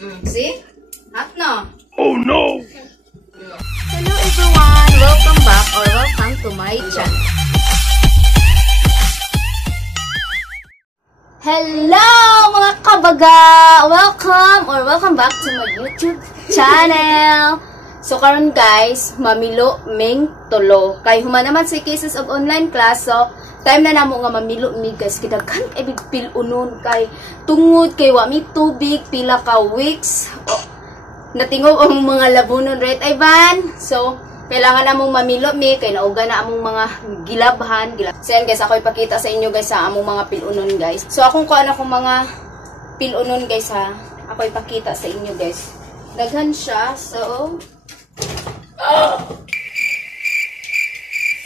See? Hot na. Oh no! Hello everyone! Welcome back or welcome to my channel. Hello mga kabaga! Welcome back to my YouTube channel. So karon guys, mamilo ming tulo. Kay human naman sa cases of online class, so time na namo nga mamilo mi guys. Kidaghan ibig pil unon kay tungod kay wa mi tubig pila ka weeks. Natingob ang mga labunon, right Ivan? So kailangan namong mamilo mi kay nauga na among mga gilabhan. So yan guys, ako ipakita sa inyo guys sa among mga pilunon guys. So akong kuan akong mga pilunon guys ha. Ako ipakita sa inyo guys. Daghan siya. So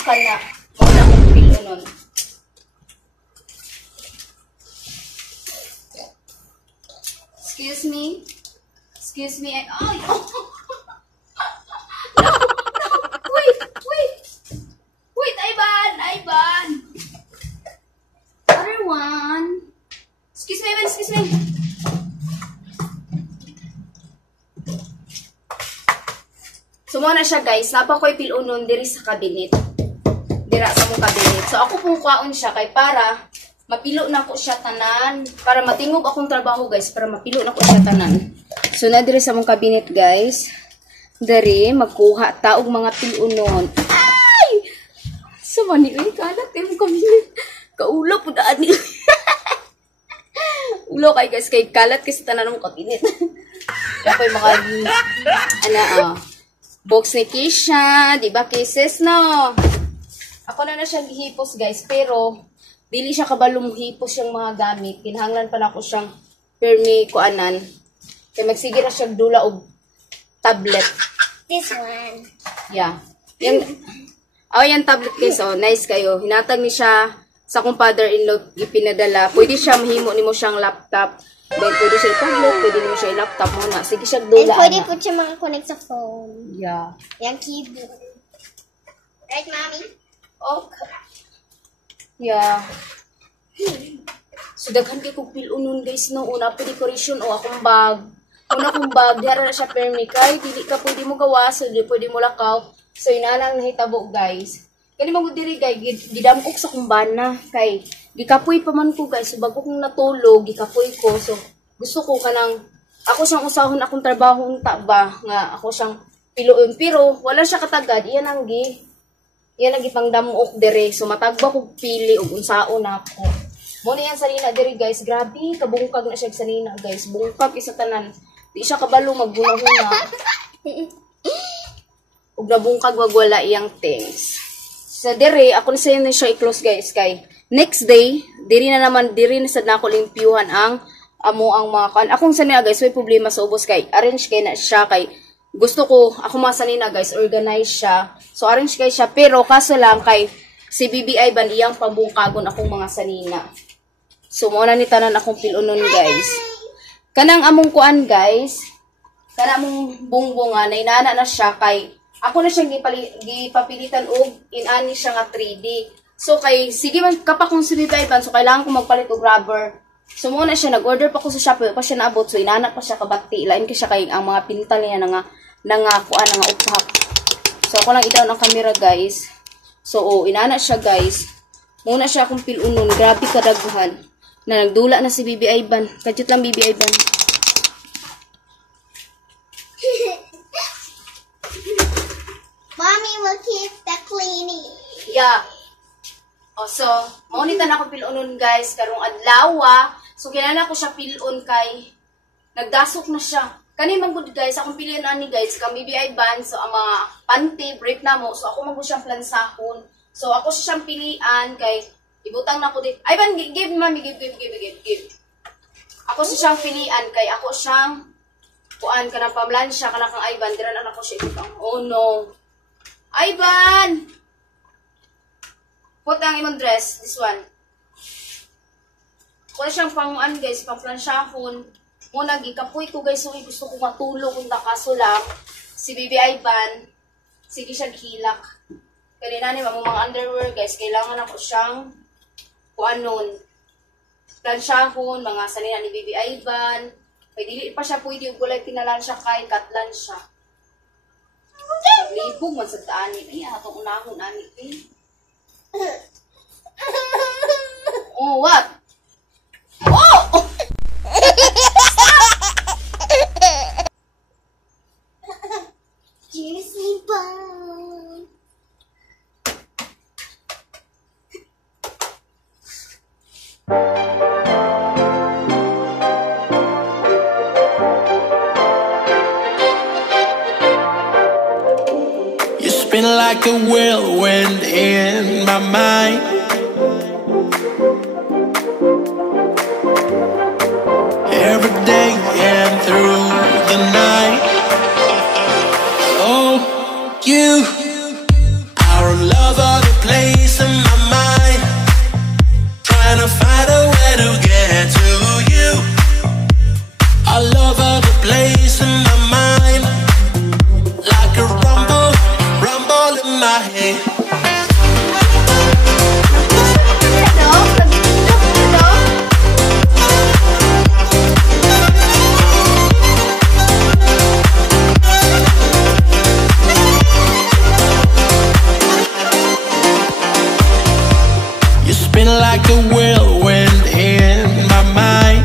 kana wala akong pilunon. Excuse me. Oh. Wait, Ivan! Other one. Excuse me, Ivan. So, muna siya, guys. Napa ko'y pilunon diri sa kabinet. Dira sa mong kabinet. So, ako pong kwaon siya kay para mapilo na ko siya tanan. Para matingog akong trabaho, guys. Para mapilo na ko siya tanan. So, na diri sa mong kabinet, guys. Dari, magkuha taog mga pilunon. Sama ni uy, kalat yung kabinet. Kaula po daan ni ulo kay guys, kay kalat kasi tanan ng kabinet. Kaya po yung mga box ni Keisha, diba cases no? Ako na siya gihipos guys, pero dili siya kabalong hipos yung mga gamit. Kinahanglan pa na ako siyang permi kuanan. Kaya magsige na siya dula og tablet. This one. Yeah. Yan tablet guys, oh, nice kayo. Hinatag ni siya sa kong father-in-law ipinadala. Pwede siya mahimo nimo siyang laptop. Then pwede siya tablet, pwede nimo siya laptop muna. Sige siya dula. And pwede po siya makakonect sa phone. Yeah. Yung keyboard. Right, mommy? Okay. Yeah. So daghan kay kog pilunon guys no. Una pa decoration o akong bag. Una kong bag, dara na siya permi kay dili ka pwede mo gawas, dili pwede mo lakaw. So, inanang nahitabo, guys. Kani magudiri, guys, gidamok sa kumbana. Kay, gikapoy pa man ko, guys. So, bago kong natulog, gikapoy ko. So, gusto ko kanang, ako siyang usahon akong trabaho unta ba, nga ako siyang piluon. Pero, wala siya katagad. Iyan ang ipang damok dire. So, matagba ko pili, o unsaon na ako. Muna yan sanina dire, guys. Grabe, kabungkag na siya sanina, guys. Bungkag isa tanan. Di siya kabalo maghuna-huna. Ug nabungkag wag wala iyang things. Sa dire ako na siya i-close guys kay next day diri na sad nako limpyuhan ang mga kan. Akong sanina guys may problema sa ubos kay arrange kay na siya kay gusto ko ako masanina guys organize siya. So arrange kay siya pero kaso lang kay si BBI ban iyang pambungkagon akong mga sanina. So mo na ni tanan akong pilunon guys. Kanang among kuan guys. Kanang bungbunga na inana na siya kay ako na siyang gipapilitan og inani siya nga 3D. So kay sige man kapak kung sinibayban so kailangan ko magpalit og rubber. So muna siya nag-order pa ko sa Shopee pa siya naabot so inana pa siya kabati. Lain ka siya kay ang mga pintal niya nga kuan nga uphak. So ako lang i-down ang camera guys. So inana siya guys. Muna siya akong pilunon, grabe kadaghan. Na nagdula na si Bibi Ivan. Kadjut lang Bibi Ivan. Mommy will keep the cleaning. Yeah. So, maunitan ako pilunon guys, karong adlaw. So, kinala ko siya pilon kay nagdasok na siya. Kani man good guys, akong pilihan ani guys, kang BBI band, so ang mga panty, break na mo. So, ako man gud siyang plansahon. So, ako siyang pilian kay ibutang na ko dit. Ay, ban, give, mami, give. Ako siyang pilian kay ako siyang kuan ka ng pamlansya, ka na kang Ivan, dira na ako siya ibutang. Oh no. Ivan! Put ang imong dress, this one. Kung siyang panguan guys, pangplansyahon. Muna, gikapoy ko guys, so gusto ko matulog kung kaso lang. Si Bibi Ivan, sige siya gihilak. Kaya na naman mga underwear guys, kailangan ako siyang kuanon. Plansyahon, mga sanina ni Bibi Ivan. Kay dili pa siya pwede og walay tinalan siya kay katlan siya. Libog man sa taani. Ay, atong unahon ani eh. Oh, what? Oh! Juicy bone. You spin like a whirlwind in my mind. Every day and through the night. Oh, you are all over the place in my mind. Trying to find a way to get to you. All over the place in my mind. Like a rumble in my head. You spin like a whirlwind in my mind.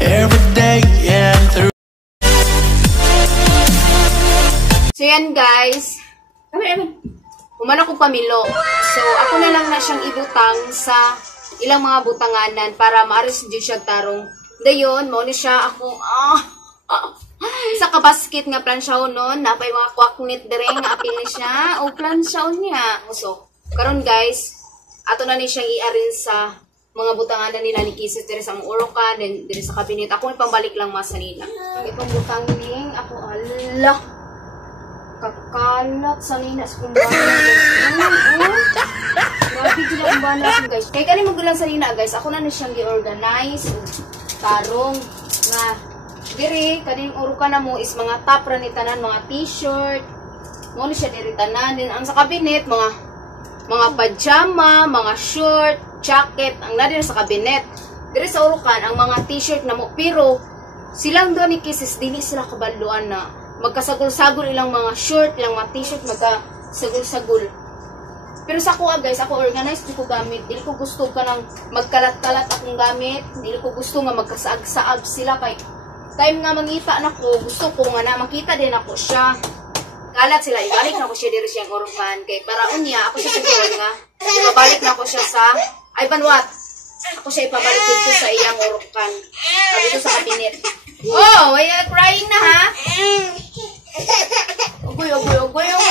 Every day and through. So yan guys. Human ako pamilo. So ako na lang na siyang ibutang sa ilang mga butanganan para maaris dyan siya tarong. Dayon, mo ni siya ako, sa kabasket nga plansyaon nun, napay mga kwaknit direng nga apil ni siya, o plansyaon niya. So, karon guys, ato na ni siyang i-arrange sa mga butanganan nila ni Kisses dire sa urokan, then dire sa kabinet. Ako ipambalik lang mas nila. Ipang butang ning ako, ala. Kakalat sa linas kung ba grabe sila kung ba natin guys. Kaya kani magulang sa lina guys, ako na siyang gi-organize tarong nga diri kaning urukan na mo is mga top ra ni tanan, mga t-shirt mo ni siya diri tanan. Din ang sa kabinet mga pajama, mga short, jacket ang na sa kabinet. Diri sa urukan ang mga t-shirt na mo, pero silang do ni Kisses dili sila kabaluan na magkasagol-sagol ilang mga short, ilang mga t-shirt, magkasagol-sagol. Pero sa kuha guys, ako organized, di ko gamit. Dili ko gusto ka ng magkalat-kalat akong gamit. Dili ko gusto nga magkasaag-saag sila. Kay time nga mangita na ko, gusto ko nga na makita din ako siya. Kalat sila, ibalik na ko siya dito siyang urukan. Kay para unya, ako siya siguro nga, ibabalik na ko siya sa, ay banwat, ako siya ipabalik dito sa iyang urukan. Dito sa kabinet. Oh, why are you crying na ha? Ugoy, ako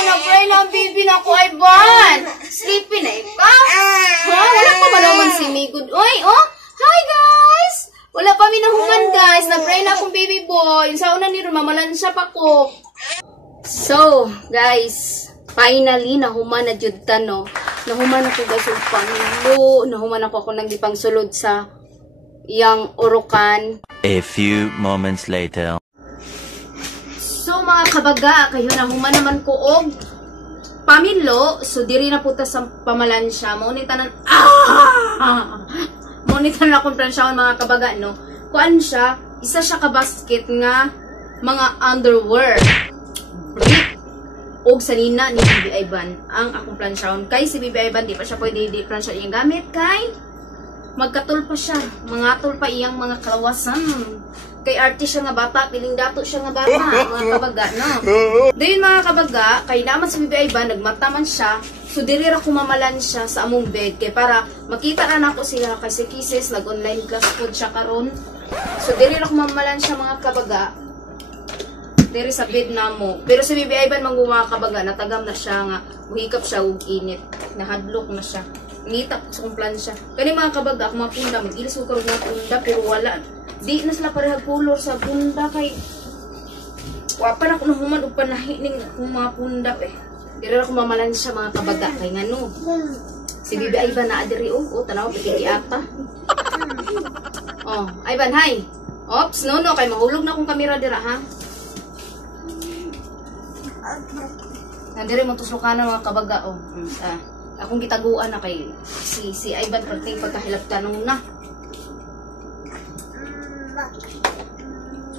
na-cry na ang baby na ko, Ivan. Sleepy na ikaw. Ha? Wala pa malaman si Migod. Oy, oh, hi guys. Wala pa minahuman guys. Na-cry na akong baby boy. Sa una ni mamalan siya pa ko. So, guys, finally, nahuman na jud ta, no? Nahuman ako guys, upang nahuman ako nang gipang sulod sa iyang urukan. A few moments later. So mga kabaga, kayo nahuman naman ko og pamilo. So diri na puta sa pamalansya. Maunitan maunitan na akong plansyaon mga kabaga, no? Kuan siya, isa siya ka basket nga mga underwear. Og salina ni Bibi Ivan ang akong plansyaon. Kay si Bibi Ivan di pa siya pwede di plansyaon iyang gamit kay magkatul pa siya, mangatol pa iyang mga kalawasan. Kay artist siya nga bata, piling dato siya nga bata, mga kabaga, no? Dahil mga kabaga, kay naman sa Bibi Ivan, nagmataman siya, so diri ra kumamalan siya sa among bed, kay para makita na nako sila kay si Kisses, nag-online class po siya karon. So diri ra kumamalan siya mga kabaga, diri sa bed namo. Pero si Bibi Ivan, mga kabaga, natagam na siya nga, muhikap siya og init, nahadlok na siya. Ngita sa kong plansya. Kani mga kabaga, mga punda, mag-ilis ko karong mga punda, pero wala. Di na sila parehag color sa punda kay wapa na ko nahuman o panahining kung mga punda eh. Diri na ko mamalan siya mga kabaga kay ngano. Si Bibi Ivan na adiri o tanaw piti ata. Oh, Ivan, hi. Ops, no kay mahulog na akong kamera dira ha. Nandiri mo tuslukan na mga kabaga oh. Akong gitaguan na kay si Ivan perting pagkahilabtan nung na.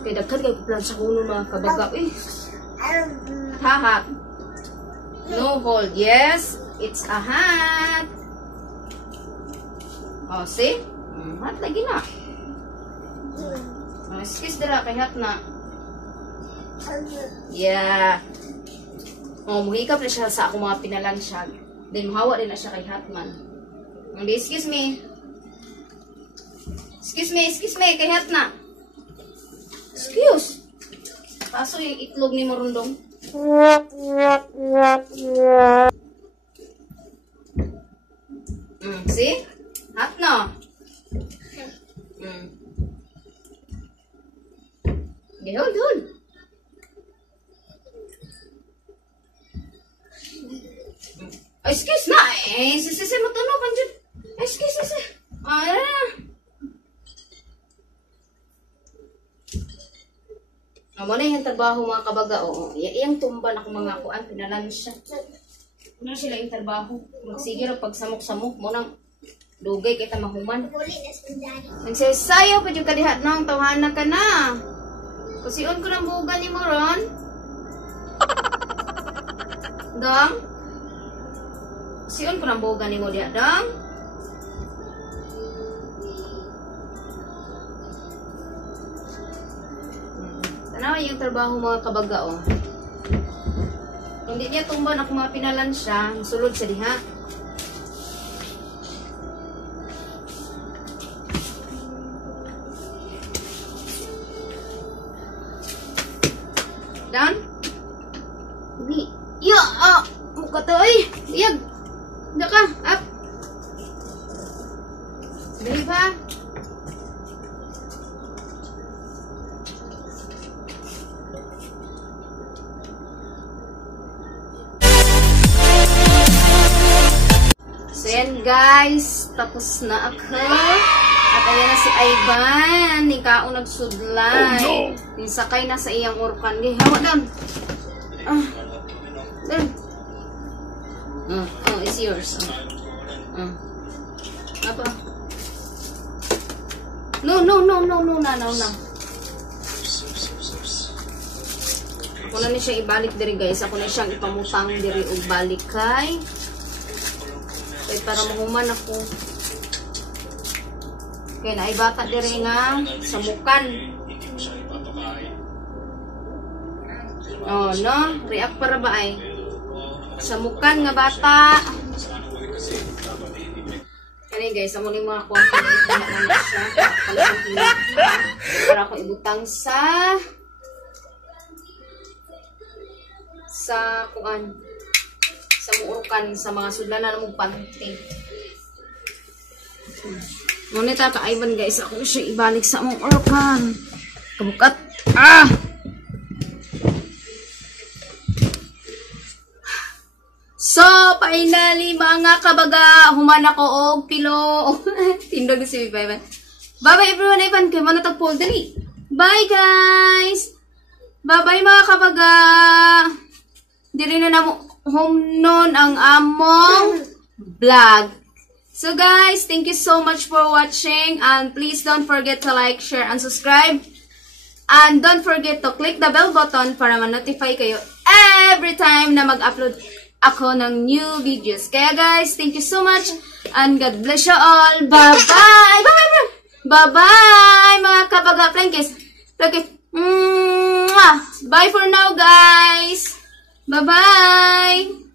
Kay daghan kay plan sa kuno mga kabaga. Haha. No hold. Yes, it's a hat. Oh, see? Hat lagi na. Excuse dira kay hat na. Yeah. Oh, muhikap na siya sa akong mga pinalansyag. Then muhawa din na siya kay Hatman. Excuse me. Excuse me, kay Hat na. Excuse. Kaso yung itlog ni Morundong. See? Hat na. Okay, hold. Excuse na. Sisi mo to no, panjud. Excuse. Mo na yung trabaho mga kabaga. Iyang tumba na kung mga kuan, pinalan siya. Ano sila yung trabaho? Magsige ra pag samok-samok mo nang dugay kita mahuman. Nagsasayaw pa yung kadihat nang tawhana ka na. Kusion ko ng bugal ni mo ron. Dong? Kusion ko ng bugal ni mo diha, dong? Tanawa yung trabaho mga kabaga, oh. Kung di niya tumban ako mga pinalan siya, sulod siya diha. Down? Muka to, ay! Iyag! Hindi ka! Up! Dali pa! So yan guys, tapos na ako. At ayan na si Ivan, ni Kao nagsudlay. Oh, no. Nisakay na sa iyang orkan. Hawa doon. Doon. It's yours. Apa? No. Ako na ni siya ibalik diri guys. Ako na siyang ipamutang diri og balik kay. Kaya para mahuman ako. Kaya naibata diri nga samukan. Oh, no? React para ba ay? Samukan nga bata. Kani guys, amo ni mga kuwan na siya. Para ko ibutang sa kuan. Sa muurukan sa mga sudlanan mong panty. Ngunit ka Ivan guys, ako siya ibalik sa mong urukan. Kabukat. So, finally mga kabaga, human ako og pilo. Tindog na si Ivan. Bye-bye everyone, Ivan. Kaya manatagpol. Dali. Bye guys. Bye-bye mga kabaga. Dili na mo home nun ang among vlog. So guys, thank you so much for watching. And please don't forget to like, share, and subscribe. And don't forget to click the bell button para ma-notify kayo every time na mag-upload ako ng new videos. Kaya guys, thank you so much. And God bless you all. Bye-bye! Bye-bye! Bye-bye mga kabaga plankes. Bye for now guys. Bye-bye!